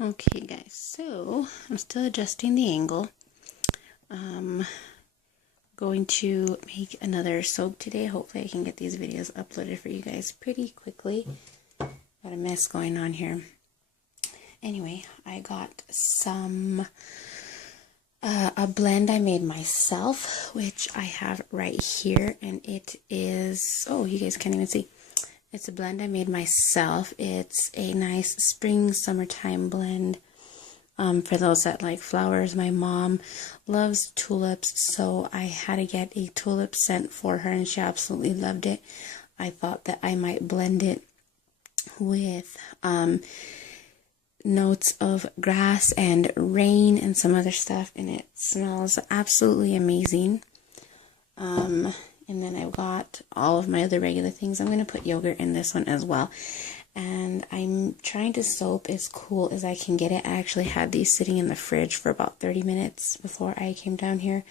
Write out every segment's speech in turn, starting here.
Okay guys, so I'm still adjusting the angle. Going to make another soap today. Hopefully I can get these videos uploaded for you guys pretty quickly. Got a mess going on here. Anyway, I got some a blend I made myself, which I have right here, and it is, oh, you guys can't even see. It's a blend I made myself. It's a nice spring summertime blend. For those that like flowers, my mom loves tulips, so I had to get a tulip scent for her, and she absolutely loved it. I thought that I might blend it with notes of grass and rain and some other stuff, and it smells absolutely amazing. And then I've got all of my other regular things. I'm going to put yogurt in this one as well. And I'm trying to soap as cool as I can get it. I actually had these sitting in the fridge for about 30 minutes before I came down here.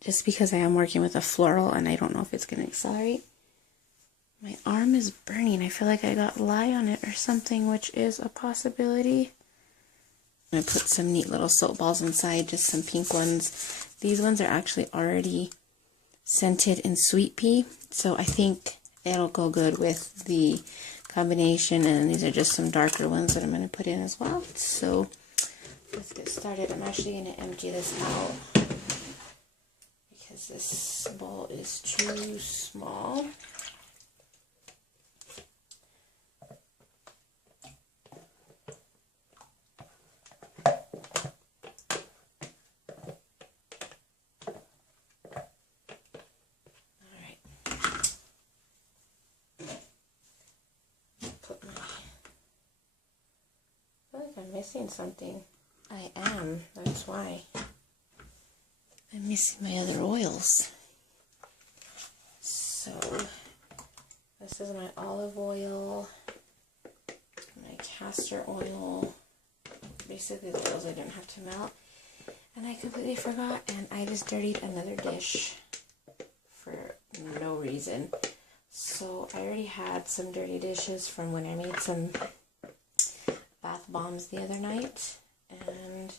Just because I am working with a floral and I don't know if it's going to accelerate. My arm is burning. I feel like I got lye on it or something, which is a possibility. I'm going to put some neat little soap balls inside, just some pink ones. These ones are actually already scented in sweet pea, so I think it'll go good with the combination, and these are just some darker ones that I'm going to put in as well. So let's get started. I'm actually going to empty this out because this bowl is too small. I'm missing something. I am. That's why. I'm missing my other oils. So, this is my olive oil, my castor oil, basically the oils I didn't have to melt. And I completely forgot, and I just dirtied another dish for no reason. So, I already had some dirty dishes from when I made some bath bombs the other night, and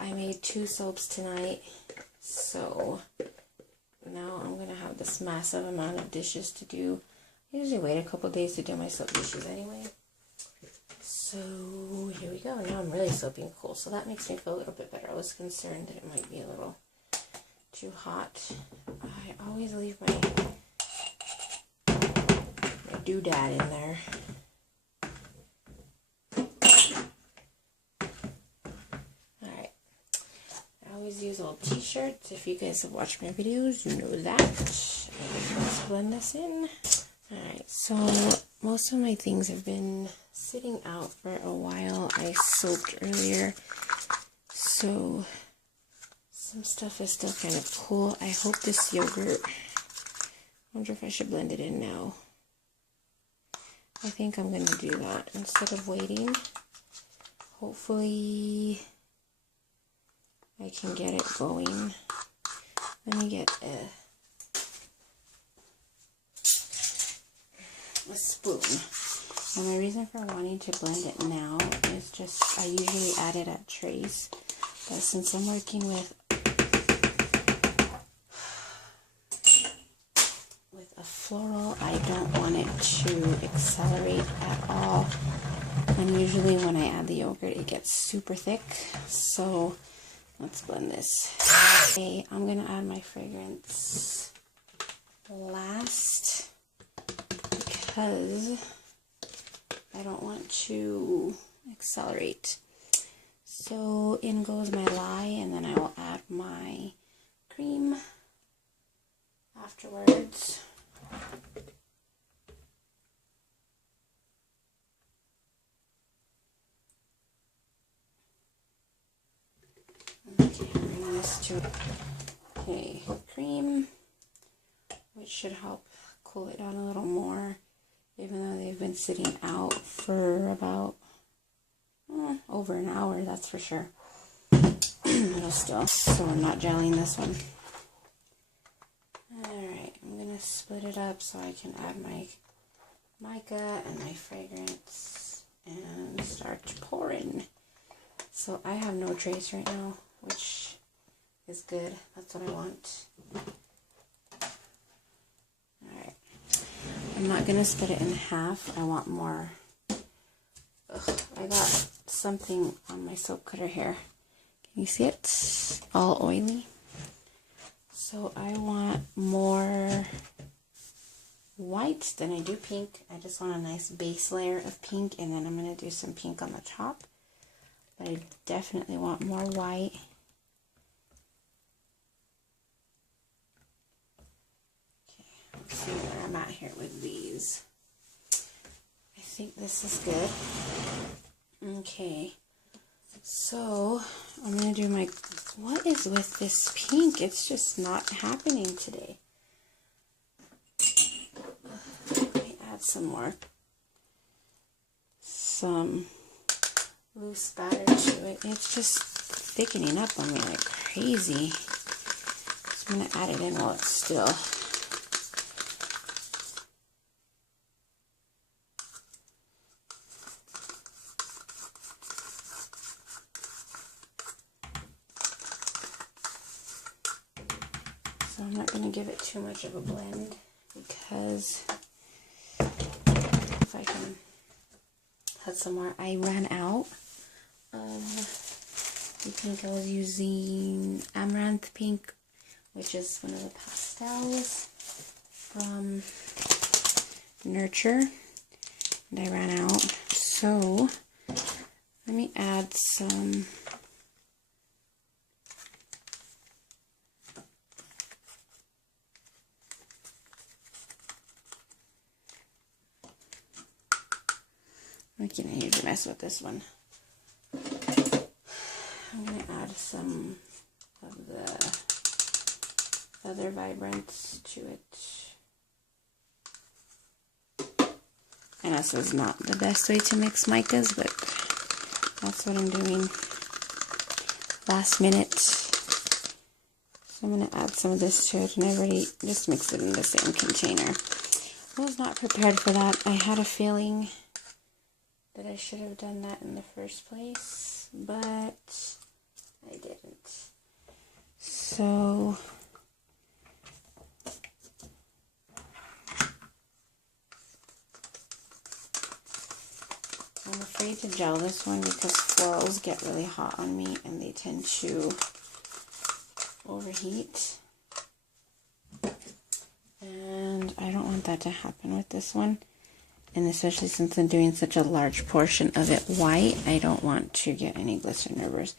I made 2 soaps tonight, so now I'm gonna have this massive amount of dishes to do. I usually wait a couple days to do my soap dishes anyway, so here we go. Now I'm really soaping cool, so that makes me feel a little bit better. I was concerned that it might be a little too hot. I always leave my doodad in there. Use old t-shirts. If you guys have watched my videos, you know that. Let's blend this in. Alright, so most of my things have been sitting out for a while. I soaked earlier, so some stuff is still kind of cool. I hope this yogurt, I wonder if I should blend it in now. I think I'm going to do that instead of waiting. Hopefully I can get it going. Let me get a spoon. And my reason for wanting to blend it now is just, I usually add it at trays, but since I'm working with a floral, I don't want it to accelerate at all. And usually when I add the yogurt, it gets super thick, so let's blend this. Okay, I'm going to add my fragrance last because I don't want to accelerate. So in goes my lye, and then I will add my cream afterwards. Okay, cream, which should help cool it down a little more, even though they've been sitting out for about over an hour, that's for sure. It'll still, so I'm not gelling this one. Alright, I'm going to split it up so I can add my mica and my fragrance and start pouring. So I have no trace right now, which is good. That's what I want. Alright. I'm not going to split it in half. I want more. Ugh, I got something on my soap cutter here. Can you see it? All oily. So I want more white than I do pink. I just want a nice base layer of pink, and then I'm going to do some pink on the top. But I definitely want more white. Okay, let's see where I'm at here with these. I think this is good. Okay, so I'm going to do my, what is with this pink? It's just not happening today. Let me add some loose batter to it. It's just thickening up on me like crazy. So I'm going to add it in while it's still. So I'm not going to give it too much of a blend because if I can add some more. I ran out of the pink. I was using Amaranth Pink, which is one of the pastels from Nurture, and I ran out. So let me add some I can't usually mess with this one. I'm going to add some of the other vibrance to it. I know this is not the best way to mix micas, but that's what I'm doing last minute. So I'm going to add some of this to it, and I've already just mixed it in the same container. I was not prepared for that. I had a feeling that I should have done that in the first place, but I didn't. So I'm afraid to gel this one because florals get really hot on me and they tend to overheat. And I don't want that to happen with this one. And especially since I'm doing such a large portion of it white, I don't want to get any glycerin rivers.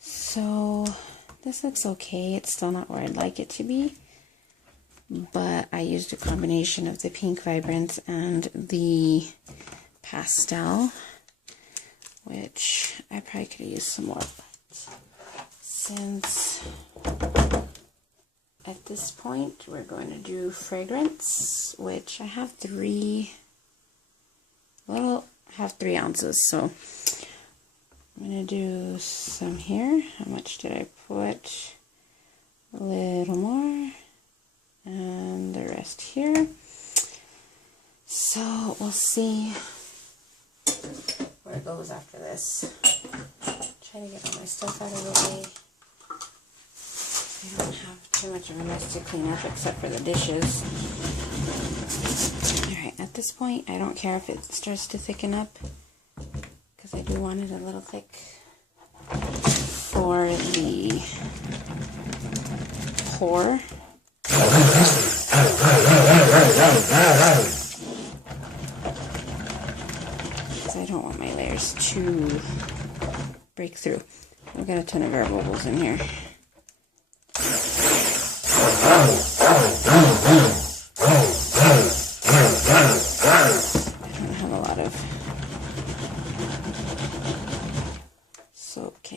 So this looks okay. It's still not where I'd like it to be. But I used a combination of the pink vibrance and the pastel, which I probably could have used some more. But since at this point we're going to do fragrance, which I have 3 ounces, so I'm going to do some here. How much did I put? A little more, and the rest here. So we'll see where it goes after this. Trying to get all my stuff out of the way. I don't have too much of a mess to clean up except for the dishes. Alright, at this point, I don't care if it starts to thicken up, because I do want it a little thick for the pour. Because I don't want my layers to break through. I've got a ton of air bubbles in here.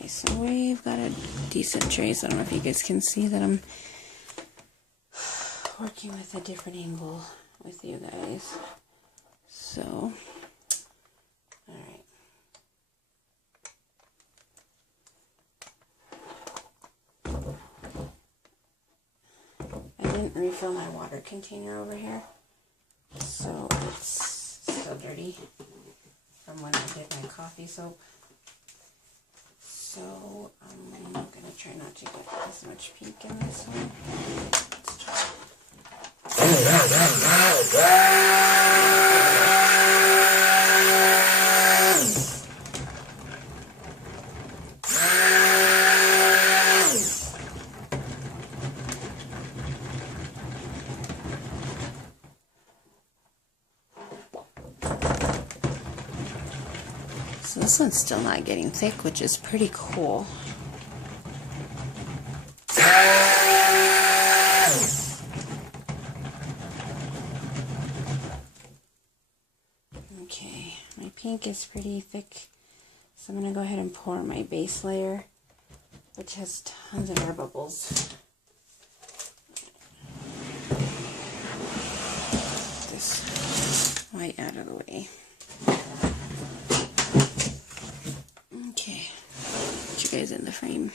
So we've got a decent trace. I don't know if you guys can see that I'm working with a different angle with you guys. So, alright. I didn't refill my water container over here, so it's dirty from when I did my coffee soap. So I'm going to try not to get as much pink in this one. Let's try. So this one's still not getting thick, which is pretty cool. Okay, my pink is pretty thick, so I'm going to go ahead and pour my base layer, which has tons of air bubbles. This white out of the way. Okay, put you guys in the frame.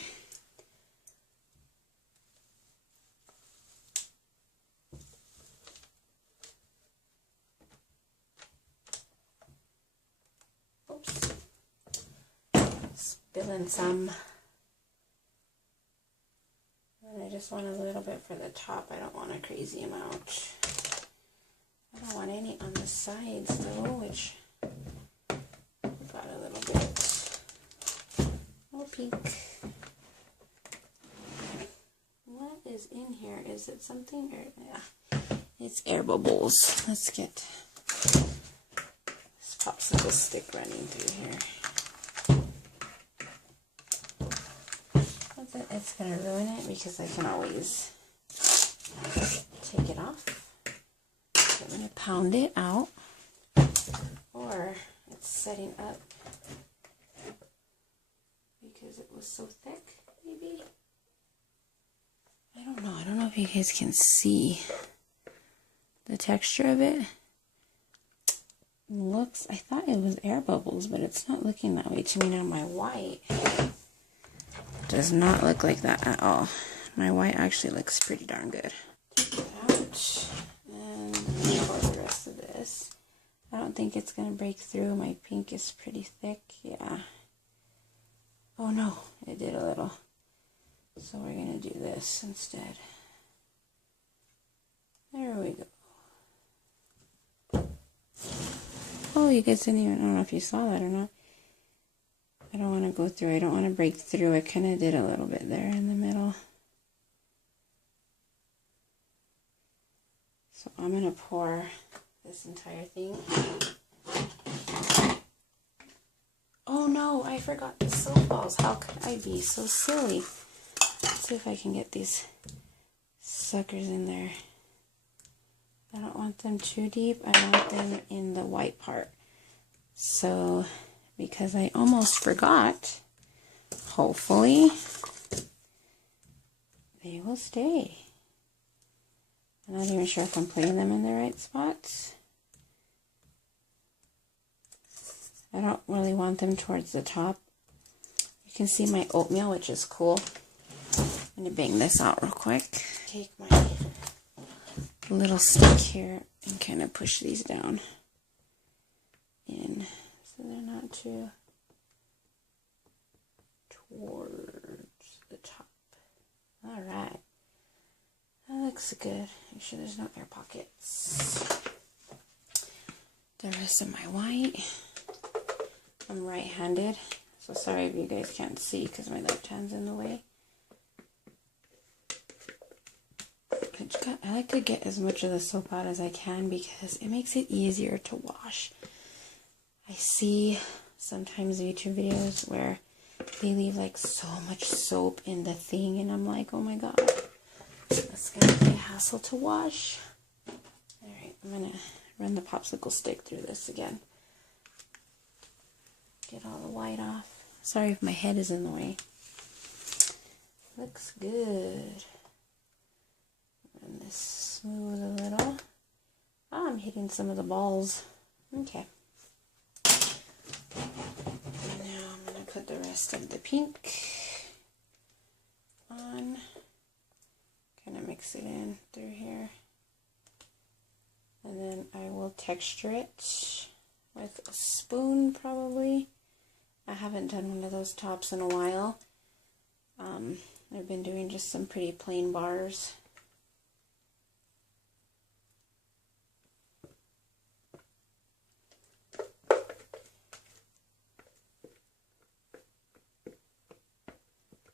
Oops. Spilling some. And I just want a little bit for the top. I don't want a crazy amount. I don't want any on the sides though, which got a little bit more pink. What is in here? Is it something? Or, yeah, it's air bubbles. Let's get this popsicle stick running through here. It's going to ruin it because I can always take it off. So I'm going to pound it out. Or it's setting up because it was so thick, maybe? I don't know. I don't know if you guys can see the texture of it. Looks, I thought it was air bubbles, but it's not looking that way to me now. My white does not look like that at all. My white actually looks pretty darn good. Take it out and pour the rest of this. I don't think it's going to break through. My pink is pretty thick. Yeah. Oh no, it did a little. So we're going to do this instead. There we go. Oh, you guys didn't even, I don't know if you saw that or not. I don't want to go through. I don't want to break through. I kind of did a little bit there in the middle. So I'm going to pour this entire thing. Oh no, I forgot the soap balls. How could I be so silly? Let's see if I can get these suckers in there. I don't want them too deep. I want them in the white part. So, because I almost forgot, hopefully they will stay. I'm not even sure if I'm putting them in the right spots. I don't really want them towards the top. You can see my oatmeal, which is cool. I'm going to bang this out real quick. Take my little stick here and kind of push these down in so they're not too towards the top. All right. That looks good. Make sure there's no air pockets. The rest of my white. I'm right-handed, so sorry if you guys can't see because my left hand's in the way. I like to get as much of the soap out as I can because it makes it easier to wash. I see sometimes YouTube videos where they leave like so much soap in the thing and I'm like, oh my god, that's gonna be a hassle to wash. Alright, I'm gonna run the popsicle stick through this again. Get all the white off. Sorry if my head is in the way. Looks good. And this smooth a little. Oh, I'm hitting some of the balls. Okay. And now I'm going to put the rest of the pink on. Kind of mix it in through here. And then I will texture it with a spoon probably. I haven't done one of those tops in a while. I've been doing just some pretty plain bars.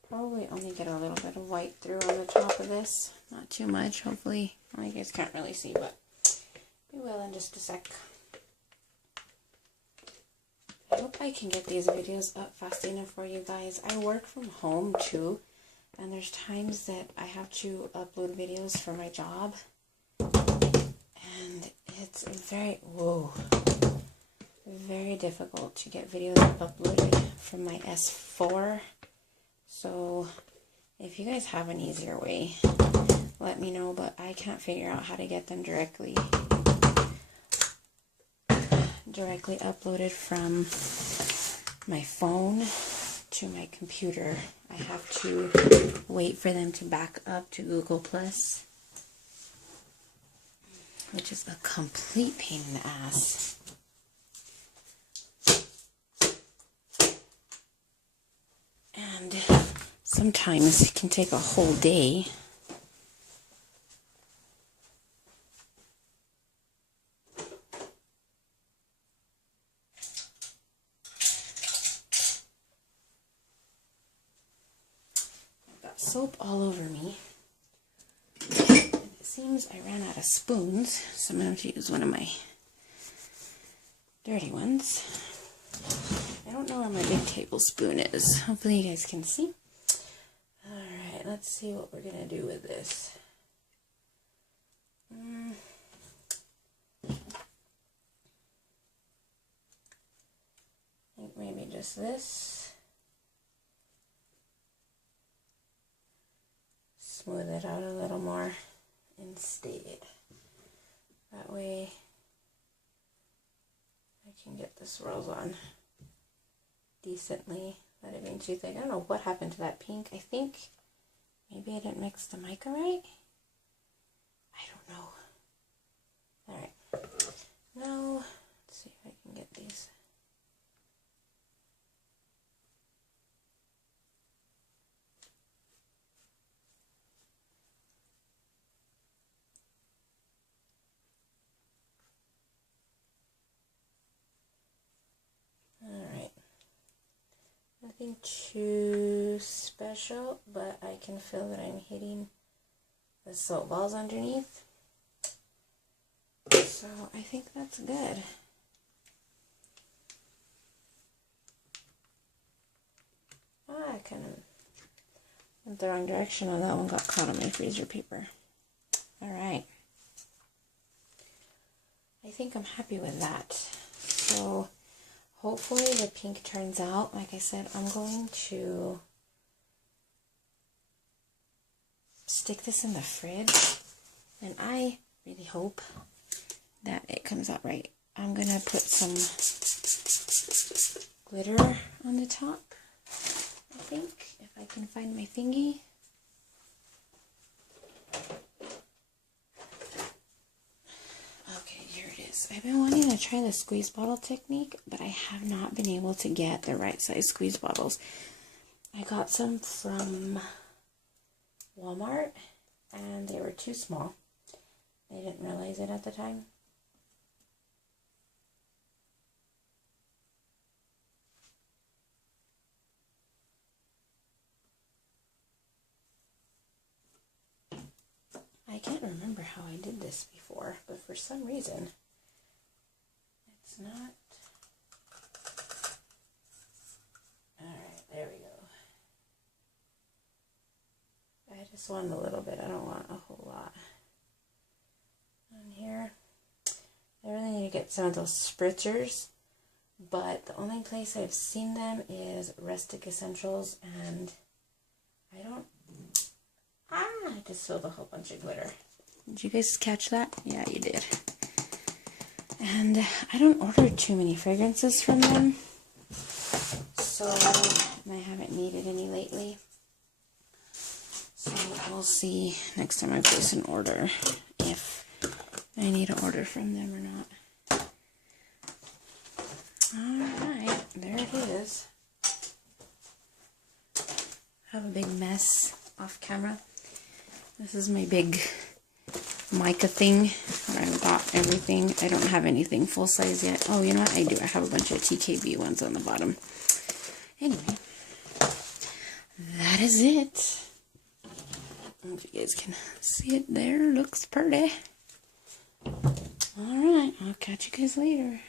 Probably only get a little bit of white through on the top of this. Not too much, hopefully. Well, you guys can't really see, but we will in just a sec. I hope I can get these videos up fast enough for you guys. I work from home too, and there's times that I have to upload videos for my job. And it's very difficult to get videos uploaded from my S4. So if you guys have an easier way, let me know, but I can't figure out how to get them directly uploaded from my phone to my computer. I have to wait for them to back up to Google Plus, which is a complete pain in the ass. And sometimes it can take a whole day. I've got soap all over me. It seems I ran out of spoons, so I'm going to use one of my dirty ones. I don't know where my big tablespoon is. Hopefully you guys can see. Alright, let's see what we're going to do with this. I think maybe just this. Smooth it out a little more instead. That way I can get the swirls on decently without it being too thick. I don't know what happened to that pink. I think maybe I didn't mix the mica right. I don't know. Alright. Now, let's see if I can get these. Nothing too special, but I can feel that I'm hitting the soap balls underneath. So I think that's good. I kind of went the wrong direction on that one, got caught on my freezer paper. Alright. I think I'm happy with that. So hopefully the pink turns out. Like I said, I'm going to stick this in the fridge, and I really hope that it comes out right. I'm going to put some glitter on the top, I think, if I can find my thingy. I've been wanting to try the squeeze bottle technique, but I have not been able to get the right size squeeze bottles. I got some from Walmart, and they were too small. I didn't realize it at the time. I can't remember how I did this before, but for some reason, it's not. Alright, there we go. I just want a little bit. I don't want a whole lot on here. I really need to get some of those spritzers, but the only place I've seen them is Rustic Essentials, and I don't. I just filled a whole bunch of glitter. Did you guys catch that? Yeah, you did. And I don't order too many fragrances from them, so I haven't needed any lately. So we'll see next time I place an order if I need to order from them or not. have a big mess off camera. This is my big mica thing where I've got everything. I don't have anything full size yet. Oh, you know what? I do. I have a bunch of TKB ones on the bottom. Anyway, that is it. I don't know if you guys can see it there. Looks pretty. Alright, I'll catch you guys later.